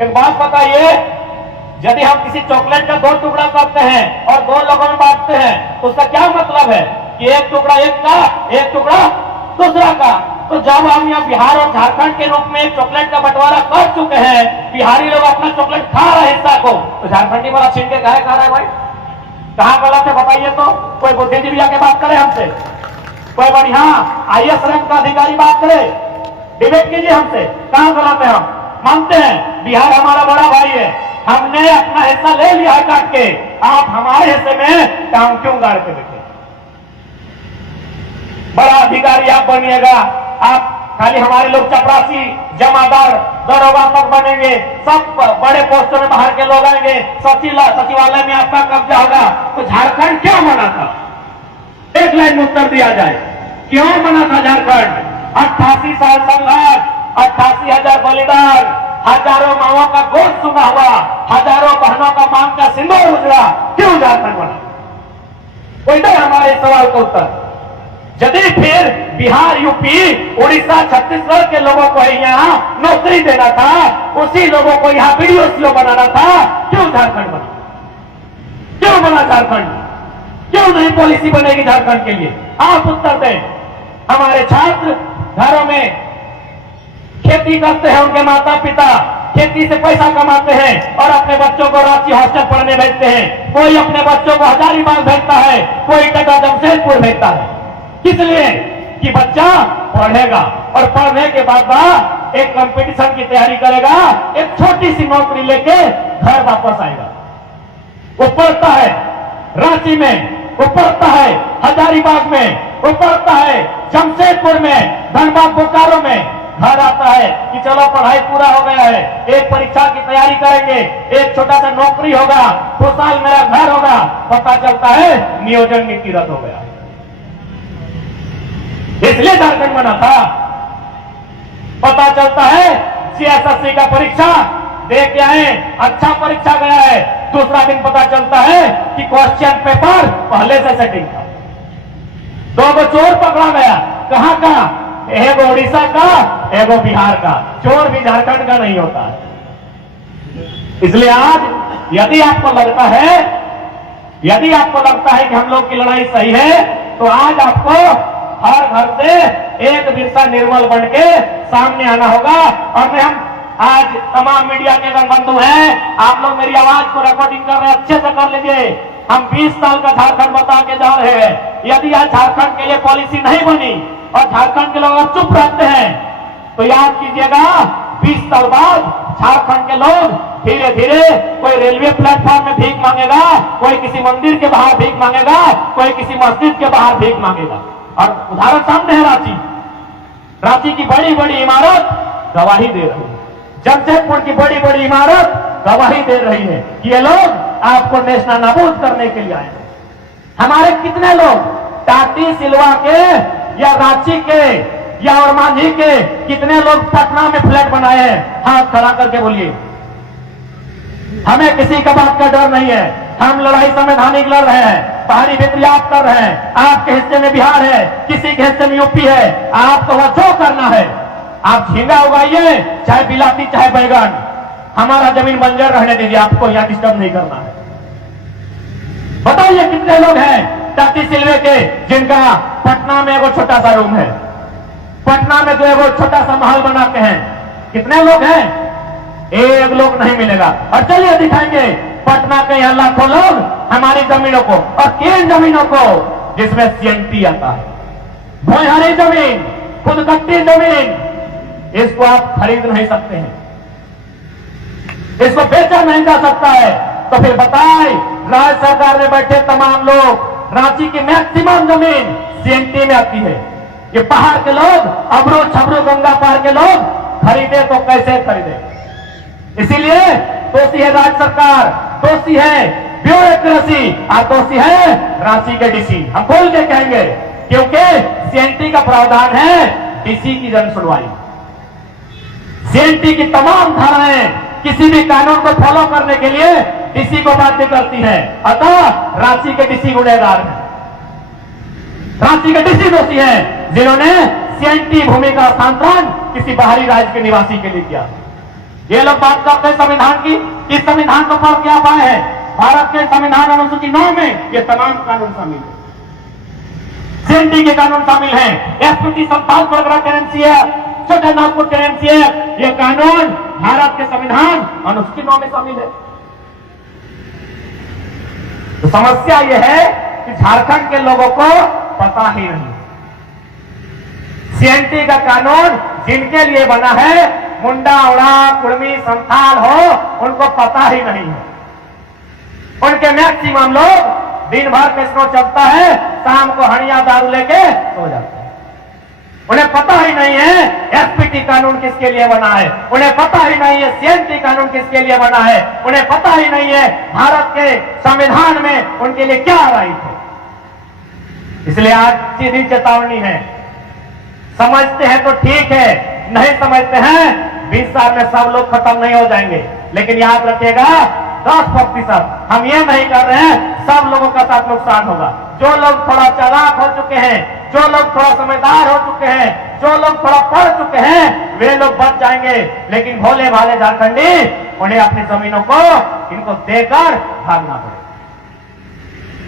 एक बात बताइए, यदि हम किसी चॉकलेट का 2 टुकड़ा करते हैं और 2 लोगों में बांटते हैं तो उसका क्या मतलब है कि एक टुकड़ा एक का, एक टुकड़ा दूसरा का। तो जब हम यहाँ बिहार और झारखंड के रूप में चॉकलेट का बंटवारा कर चुके हैं, बिहारी लोग अपना चॉकलेट खा रहे हिस्सा को, तो झारखंडी वाला छीन के काहे खा रहा है भाई? कहाँ गलत है बताइए? तो कोई बुद्धिजीवी आके बात करे हमसे, कोई बढ़िया IAS रैंक का अधिकारी बात करे, डिबेट कीजिए हमसे, कहाँ गलत है? हम मानते हैं बिहार हमारा बड़ा भाई है, हमने अपना हिस्सा ले लिया है काट के, आप हमारे हिस्से में टांग क्यों गाड़ के देखे? बड़ा अधिकारी आप बनिएगा, आप खाली हमारे लोग चपरासी, जमादार, दरोगा तक बनेंगे, सब बड़े पोस्टों में बाहर के लोग आएंगे, सचिवालय में आपका कब्जा होगा। तो झारखंड क्यों बना था? एक लाइन में उत्तर दिया जाए, क्यों बना था झारखंड? 88 साल संघर्ष, 88,000 बलिदान, हजारों माओं का गोश्त सुना हुआ, हजारों बहनों का मांग का सिंदूर उजड़ा, क्यों झारखंड बना? कोई दे हमारे सवाल का उत्तर। यदि फिर बिहार, यूपी, उड़ीसा, छत्तीसगढ़ के लोगों को यहाँ नौकरी देना था, उसी लोगों को यहाँ वीडियो बनाना था, क्यों झारखंड बना? क्यों बना झारखंड? क्यों नहीं पॉलिसी बनेगी झारखंड के लिए? आप उत्तर दें। हमारे छात्र घरों में खेती करते हैं, उनके माता पिता खेती से पैसा कमाते हैं और अपने बच्चों को रांची हॉस्टल पढ़ने भेजते हैं। कोई अपने बच्चों को हजारीबाग भेजता है, कोई टाटा जमशेदपुर भेजता है। किस लिए? कि बच्चा पढ़ेगा और पढ़ने के बाद एक कंपटीशन की तैयारी करेगा, एक छोटी सी नौकरी लेके घर वापस आएगा। वो पढ़ता है रांची में, वो पढ़ता है हजारीबाग में, वो पढ़ता है जमशेदपुर में, धनबाद, बोकारो में, घर आता है कि चलो पढ़ाई पूरा हो गया है, एक परीक्षा की तैयारी करेंगे, एक छोटा सा नौकरी होगा, 2 साल मेरा घर होगा। पता चलता है नियोजन नीति रद्द हो गया। इसलिए झारखंड बना था। पता चलता है CSSC का परीक्षा दे के आए, अच्छा परीक्षा गया है, दूसरा दिन पता चलता है कि क्वेश्चन पेपर पहले से सेटिंग था। 2 चोर पकड़ा गया। कहां का? एगो उड़ीसा का, एगो बिहार का। चोर भी झारखंड का नहीं होता है। इसलिए आज यदि आपको लगता है कि हम लोग की लड़ाई सही है, तो आज आपको हर घर से एक बिरसा निर्मल बन के सामने आना होगा। और मैं हम आज तमाम मीडिया के अगर बंधु हैं, आप लोग मेरी आवाज को रिकॉर्डिंग कर रहे हैं, अच्छे से कर लीजिए। हम 20 साल का झारखंड बता के जा रहे हैं। यदि आज झारखंड के लिए पॉलिसी नहीं बनी और झारखंड के लोग चुप रहते हैं, तो याद कीजिएगा 20 साल बाद झारखंड के लोग धीरे धीरे कोई रेलवे प्लेटफॉर्म में भीख मांगेगा, कोई किसी मंदिर के बाहर भीख मांगेगा, कोई किसी मस्जिद के बाहर भीख मांगेगा। और उदाहरण सामने है रांची की बड़ी बड़ी इमारत गवाही दे रही है, जमशेदपुर की बड़ी बड़ी इमारत गवाही दे रही है कि ये लोग आपको नेशनल नाबूद करने के लिए आए हैं। हमारे कितने लोग टाटी सिलवा के या रांची के या और मांझी के कितने लोग पटना में फ्लैट बनाए हैं? हाथ खड़ा करके बोलिए। हमें किसी का बात का डर नहीं है। हम लड़ाई संवैधानिक लड़ रहे हैं, बाहरी विद्यात कर रहे हैं। आपके हिस्से में बिहार है, किसी के हिस्से में यूपी है, आपको वह जो करना है आप झींगा उगाइए, चाहे बिलाती चाहे बैगन। हमारा जमीन बंजर रहने दीजिए, आपको यहाँ डिस्टर्ब नहीं करना है। बताइए कितने लोग हैं टाटी सिलवे के जिनका पटना में एगो छोटा सा रूम है, पटना में जो एगो छोटा सा महल बना के हैं? कितने लोग हैं? एक लोग नहीं मिलेगा। और चलिए दिखाएंगे पटना के यहाँ लाखों लोग हमारी जमीनों को, और किन जमीनों को? जिसमें CNT आता है, भोयहारी जमीन, खुदकट्टी जमीन। इसको आप खरीद नहीं सकते हैं, इसको बेचा नहीं जा सकता है। तो फिर बताए राज्य सरकार में बैठे तमाम लोग, रांची की मैक्सिमम जमीन CNT में आती है। ये पहाड़ के लोग, अबरू छबरू गंगा पार के लोग खरीदे तो कैसे खरीदे? इसीलिए दोषी है राज्य सरकार, दोषी है ब्यूरोक्रेसी, और दोषी है रांची के DC। हम बोल के कहेंगे, क्योंकि CNT का प्रावधान है DC की जन सुनवाई। CNT की तमाम धाराएं किसी भी कानून को फॉलो करने के लिए DC को बाध्य करती है। अतः रांची के DC गुनहगार हैं, रांची के DC दोषी हैं, जिन्होंने CNT भूमि का हस्तांतरण किसी बाहरी राज्य के निवासी के लिए किया। ये लोग बात करते हैं संविधान की, इस संविधान को पढ़ के आप आए हैं। भारत के संविधान अनुसूची 9 में ये तमाम कानून शामिल है, सीएनटी के कानून शामिल हैं, एसपीटी संताल परगना टेनेंसी है, छोटे नागपुर टेनेंसी है, ये कानून भारत के संविधान अनुसूची 9 में शामिल है। तो समस्या यह है कि झारखंड के लोगों को पता ही नहीं। सीएनटी का कानून जिनके लिए बना है, मुंडा उड़ा कुर्मी संथाल हो, उनको पता ही नहीं है। उनके मैक्सिमम लोग दिन भर कैसनो चलता है, शाम को हड़िया दारू लेके सो जाते हैं। उन्हें पता ही नहीं है एसपीटी कानून किसके लिए बना है, उन्हें पता ही नहीं है सीएनटी कानून किसके लिए बना है, उन्हें पता ही नहीं है भारत के संविधान में उनके लिए क्या राइट है। इसलिए आज सीधी चेतावनी है, समझते हैं तो ठीक है, नहीं समझते हैं 20 साल में सब लोग खत्म नहीं हो जाएंगे, लेकिन याद रखिएगा 10% हम ये नहीं कर रहे हैं, सब लोगों का साथ नुकसान होगा। जो लोग थोड़ा चालाक हो चुके हैं, जो लोग थोड़ा समझदार हो चुके हैं, जो लोग थोड़ा पढ़ चुके हैं, वे लोग बच जाएंगे, लेकिन भोले भाले झारखंडी उन्हें अपनी जमीनों को इनको देकर भागना पड़ेगा।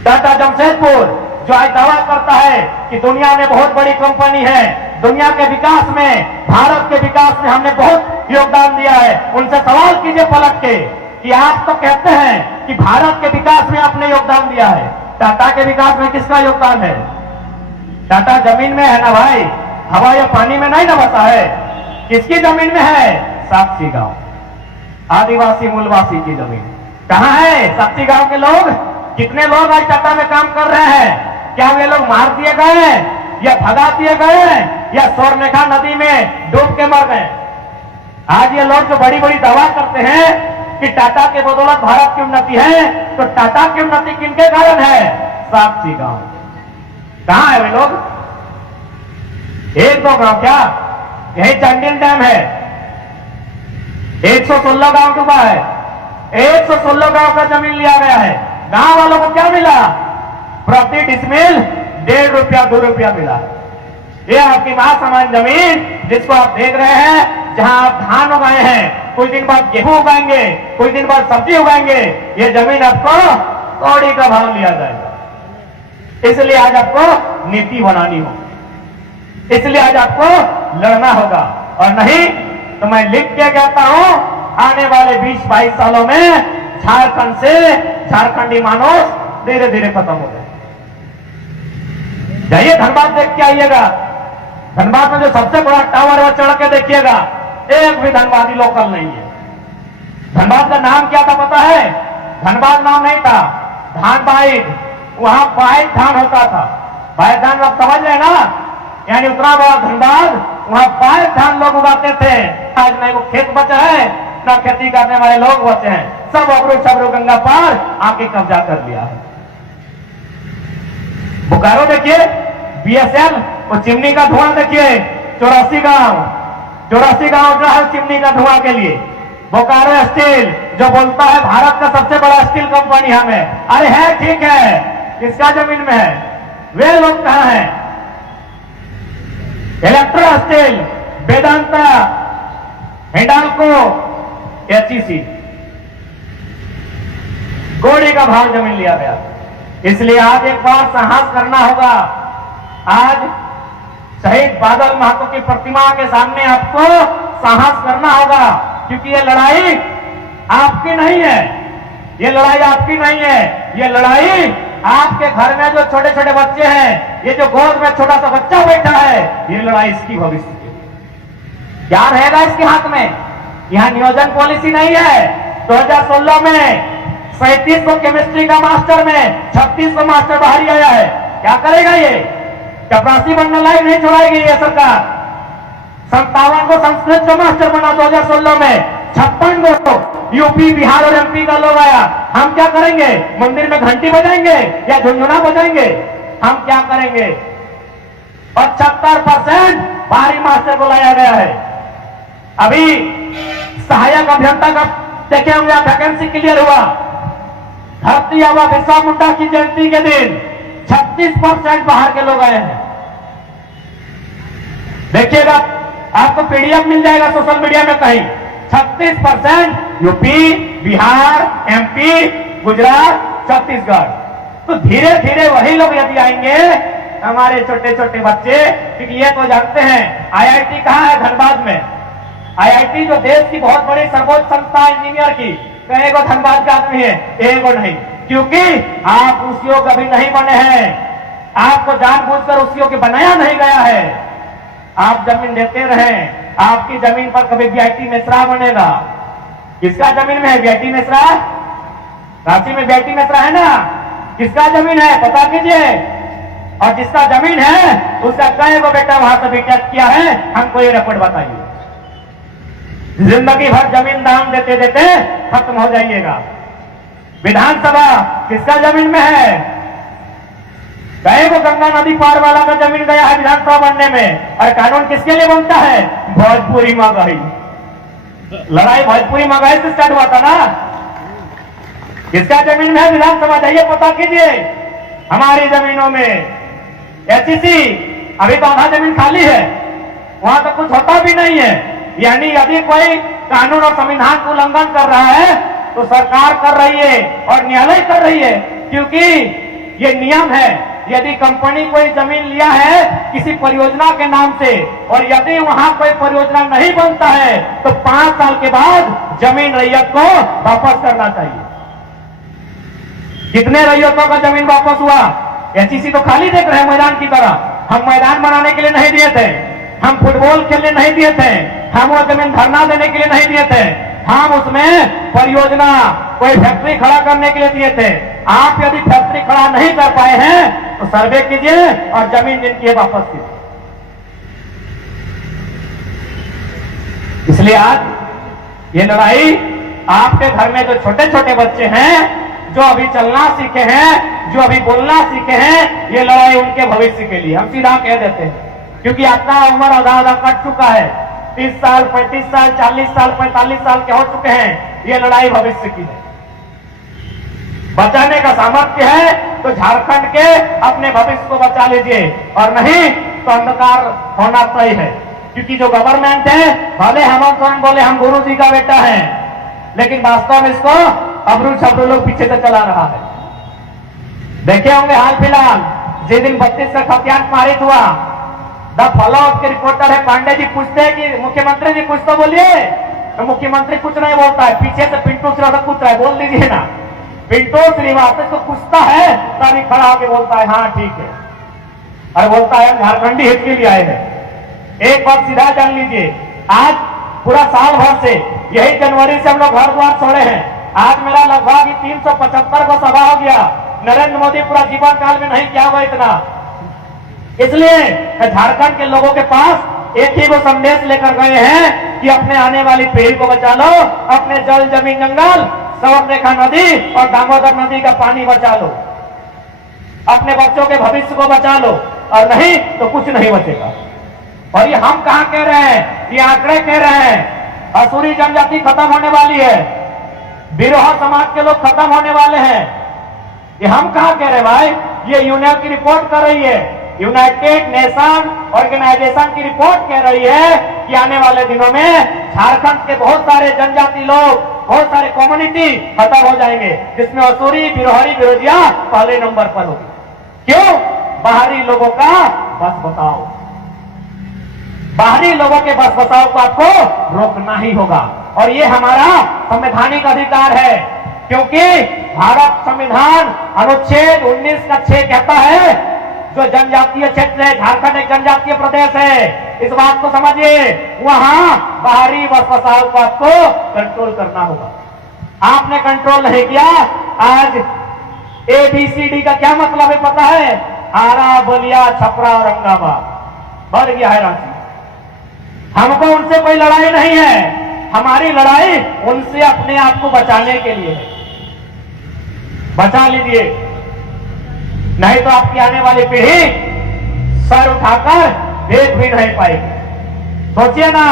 टाटा जमशेदपुर जो आज दावा करता है कि दुनिया में बहुत बड़ी कंपनी है, दुनिया के विकास में, भारत के विकास में हमने बहुत योगदान दिया है, उनसे सवाल कीजिए पलट के कि आप तो कहते हैं कि भारत के विकास में आपने योगदान दिया है, टाटा के विकास में किसका योगदान है? टाटा जमीन में है ना भाई, हवा या पानी में नहीं ना बसा है। किसकी जमीन में है? साक्षी गांव, आदिवासी मूलवासी की जमीन। कहां है साक्षी गांव के लोग? कितने लोग आज टाटा में काम कर रहे हैं? क्या वे लोग मार दिए गए या भगा दिए गए या स्वर्णरेखा नदी में डूब के मर गए? आज ये लोग जो बड़ी बड़ी दावा करते हैं कि टाटा के बदौलत भारत की उन्नति है, तो टाटा की उन्नति किनके कारण है? साक्षी गांव। कहां है वे लोग? एक दो गांव क्या, यही चंडिल डैम है, 116 गांव डूबा है, 116 गांव का जमीन लिया गया है। गांव वालों को क्या मिला? प्रति डिसमिल 1.5 रुपया 2 रुपया मिला। ये आपकी महासमान जमीन जिसको आप देख रहे हैं, जहां आप धान उगाए हैं, कुछ दिन बाद गेहूं उगाएंगे, कुछ दिन बाद सब्जी उगाएंगे, ये जमीन आपको कौड़ी का भाव लिया जाएगा। इसलिए आज आपको नीति बनानी होगी, इसलिए आज आपको लड़ना होगा, और नहीं तो मैं लिख के कहता हूं आने वाले 20-22 सालों में झारखंड से झारखंडी मानव धीरे धीरे खत्म हो जाए। जाइए धनबाद देख के आइएगा, धनबाद में जो सबसे बड़ा टावर है चढ़ के देखिएगा, एक भी धनबादी लोकल नहीं है। धनबाद का नाम क्या था पता है? धनबाद नाम नहीं था, धानबाद। वहां बाइट धान होता था, बाइट धान आप समझ रहे ना, यानी उतना बड़ा धनबाद, वहां बाइट धान लोग उगाते थे। आज ना वो खेत बचा है, ना खेती करने वाले लोग बचे हैं, सब अबरू छबरू गंगा पार आके कब्जा कर लिया है। बोकारो देखिए, बीएसएल, वो चिमनी का धुआं देखिए, 84 गांव जो है चिमनी का धुआं के लिए। बोकारो स्टील जो बोलता है भारत का सबसे बड़ा स्टील कंपनी हमें, अरे है ठीक है, किसका जमीन में है? वे लोग कहां हैं? Electro steel, Vedanta, Hindalco, HEC, कौड़ी का भाव जमीन लिया गया। इसलिए आज एक बार साहस करना होगा। आज शहीद बादल महतो की प्रतिमा के सामने आपको साहस करना होगा, क्योंकि ये लड़ाई आपकी नहीं है, ये लड़ाई आपकी नहीं है, ये लड़ाई आपके घर में जो छोटे छोटे बच्चे हैं, ये जो गोद में छोटा सा बच्चा बैठा है, ये लड़ाई इसकी भविष्य की। क्या रहेगा इसके हाथ में? यहां नियोजन पॉलिसी नहीं है। 2016 में 3700 केमिस्ट्री का मास्टर में 3600 मास्टर बाहर आया है। क्या करेगा ये? चपरासी बनने लायक नहीं छोड़ाएगी ये सरकार। 57 को संस्कृत का मास्टर बना 2016 में, 56 को यूपी बिहार और एमपी का लोग आया। हम क्या करेंगे? मंदिर में घंटी बजाएंगे या झुनझुना बजाएंगे? हम क्या करेंगे? 75% बाहरी मास्टर को लाया गया है। अभी सहायक अभियंता का देखे होंगे आप, वैकेंसी क्लियर हुआ, धरती आबा बिरसा मुंडा की जयंती के दिन 36% बाहर के लोग आए हैं। देखिएगा, आपको पीडीएफ मिल जाएगा सोशल मीडिया में कहीं, 36% यूपी, बिहार, एमपी, गुजरात, छत्तीसगढ़। तो धीरे धीरे वही लोग यदि आएंगे, हमारे छोटे छोटे बच्चे, क्योंकि ये तो जानते हैं आईआईटी कहाँ है, धनबाद में। आईआईटी जो देश की बहुत बड़ी सर्वोच्च संस्था इंजीनियर की, कई को धनबाद का आदमी है, एक को नहीं, क्योंकि आप उस योग अभी नहीं बने हैं, आपको जानबूझकर उस योग बनाया नहीं गया है। आप जमीन देते रहे, आपकी जमीन पर कभी वीआईटी मिश्रा बनेगा। किसका जमीन में है वीआईटी मिश्रा? रांची में वीआईटी मिश्रा है ना, किसका जमीन है पता कीजिए। और जिसका जमीन है उसका कई को बेटा वहां से भी टैक्स किया है, हमको ये रिपोर्ट बताइए। जिंदगी भर जमीन दान देते देते खत्म हो जाइएगा। विधानसभा किसका जमीन में है? कई को गंगा नदी पार वाला का जमीन गया है विधानसभा बनने में। और कानून किसके लिए बनता है? भोजपुरी महंगाई। लड़ाई भोजपुरी महंगाई से स्टार्ट हुआ था ना। किसका जमीन में है विधानसभा? जाइए पता कीजिए। हमारी जमीनों में एचईसी अभी तो आधा जमीन खाली है, वहां तो कुछ होता भी नहीं है। यानी यदि कोई कानून और संविधान का उल्लंघन कर रहा है तो सरकार कर रही है और न्यायालय कर रही है, क्योंकि ये नियम है। यदि कंपनी कोई जमीन लिया है किसी परियोजना के नाम से और यदि वहां कोई परियोजना नहीं बनता है तो 5 साल के बाद जमीन रैयत को वापस करना चाहिए। कितने रैयतों का जमीन वापस हुआ? एचईसी तो खाली देख रहे हैं मैदान की तरह। हम मैदान बनाने के लिए नहीं दिए थे, हम फुटबॉल खेलने नहीं दिए थे, हम वो जमीन धरना देने के लिए नहीं दिए थे, हम उसमें परियोजना कोई फैक्ट्री खड़ा करने के लिए दिए थे। आप यदि फैक्ट्री खड़ा नहीं कर पाए हैं तो सर्वे कीजिए और जमीन जिनकी है वापस कीजिए। इसलिए आज ये लड़ाई आपके घर में जो छोटे छोटे बच्चे हैं, जो अभी चलना सीखे हैं, जो अभी बोलना सीखे हैं, ये लड़ाई उनके भविष्य के लिए। हम सीधा कह देते हैं, क्योंकि आपका उम्र आधा आधा कट चुका है। 30 साल, 35 साल, 40 साल, 45 साल के हो चुके हैं। ये लड़ाई भविष्य की है। बचाने का सामर्थ्य है तो झारखंड के अपने भविष्य को बचा लीजिए, और नहीं तो अंधकार होना तय है। क्योंकि जो गवर्नमेंट है, भले हम बोले हम गुरु जी का बेटा है, लेकिन वास्तव में इसको अबरू छबरू लोग पीछे से चला रहा है। देखे होंगे हाल फिलहाल जिस दिन 32 का खतियान पारित हुआ, द फॉलोअप के रिपोर्टर है पांडे जी, पूछते हैं कि मुख्यमंत्री जी कुछ तो बोलिए। तो मुख्यमंत्री कुछ नहीं बोलता है, पीछे से पिंटू श्रीवास्तव पूछ रहा है, बोल दीजिए ना। पिंटू श्रीवास्तव तो पूछता है तभी खड़ा होकर बोलता है हाँ ठीक है, और बोलता है झारखंडी हित के लिए आए हैं। एक बात सीधा जान लीजिए, आज पूरा साल भर से यही जनवरी से हम लोग घर द्वार छोड़े हैं। आज मेरा लगभग 375 को सभा हो गया। नरेंद्र मोदी पूरा जीवन काल में नहीं किया हुआ इतना। इसलिए झारखंड के लोगों के पास एक ही वो संदेश लेकर गए हैं कि अपने आने वाली पीढ़ी को बचा लो, अपने जल जमीन जंगल, सवर्णरेखा नदी और दामोदर नदी का पानी बचा लो, अपने बच्चों के भविष्य को बचा लो, और नहीं तो कुछ नहीं बचेगा। और ये हम कहां कह रहे हैं, ये आंकड़े कह रहे हैं। असुरी जनजाति खत्म होने वाली है, बिरोहा समाज के लोग खत्म होने वाले हैं। ये हम कहां कह रहे हैं भाई, ये यूनेस्को की रिपोर्ट कर रही है, यूनाइटेड नेशन ऑर्गेनाइजेशन की रिपोर्ट कह रही है कि आने वाले दिनों में झारखंड के बहुत सारे जनजाति लोग, बहुत सारे कम्युनिटी खत्म हो जाएंगे, जिसमें असुरी, बिरोहरी, बिरोजिया पहले नंबर पर होगी। क्यों? बाहरी लोगों का बस बताओ, बाहरी लोगों के बस बसाव को आपको रोकना ही होगा। और ये हमारा संवैधानिक अधिकार है, क्योंकि भारत संविधान अनुच्छेद 19 का 6 कहता है जो जनजातीय क्षेत्र है, झारखंड एक जनजातीय प्रदेश है, इस बात को समझिए, वहां बाहरी बस बसाव को आपको कंट्रोल करना होगा। आपने कंट्रोल नहीं किया। आज ABCD का क्या मतलब है पता है? आरा, बलिया, छपरा, औरंगाबाद बढ़ गया है रांची। हमको उनसे कोई लड़ाई नहीं है, हमारी लड़ाई उनसे अपने आप को बचाने के लिए है। बचा लीजिए, नहीं तो आपकी आने वाली पीढ़ी सर उठाकर देख भी नहीं पाएगी। सोचिए ना,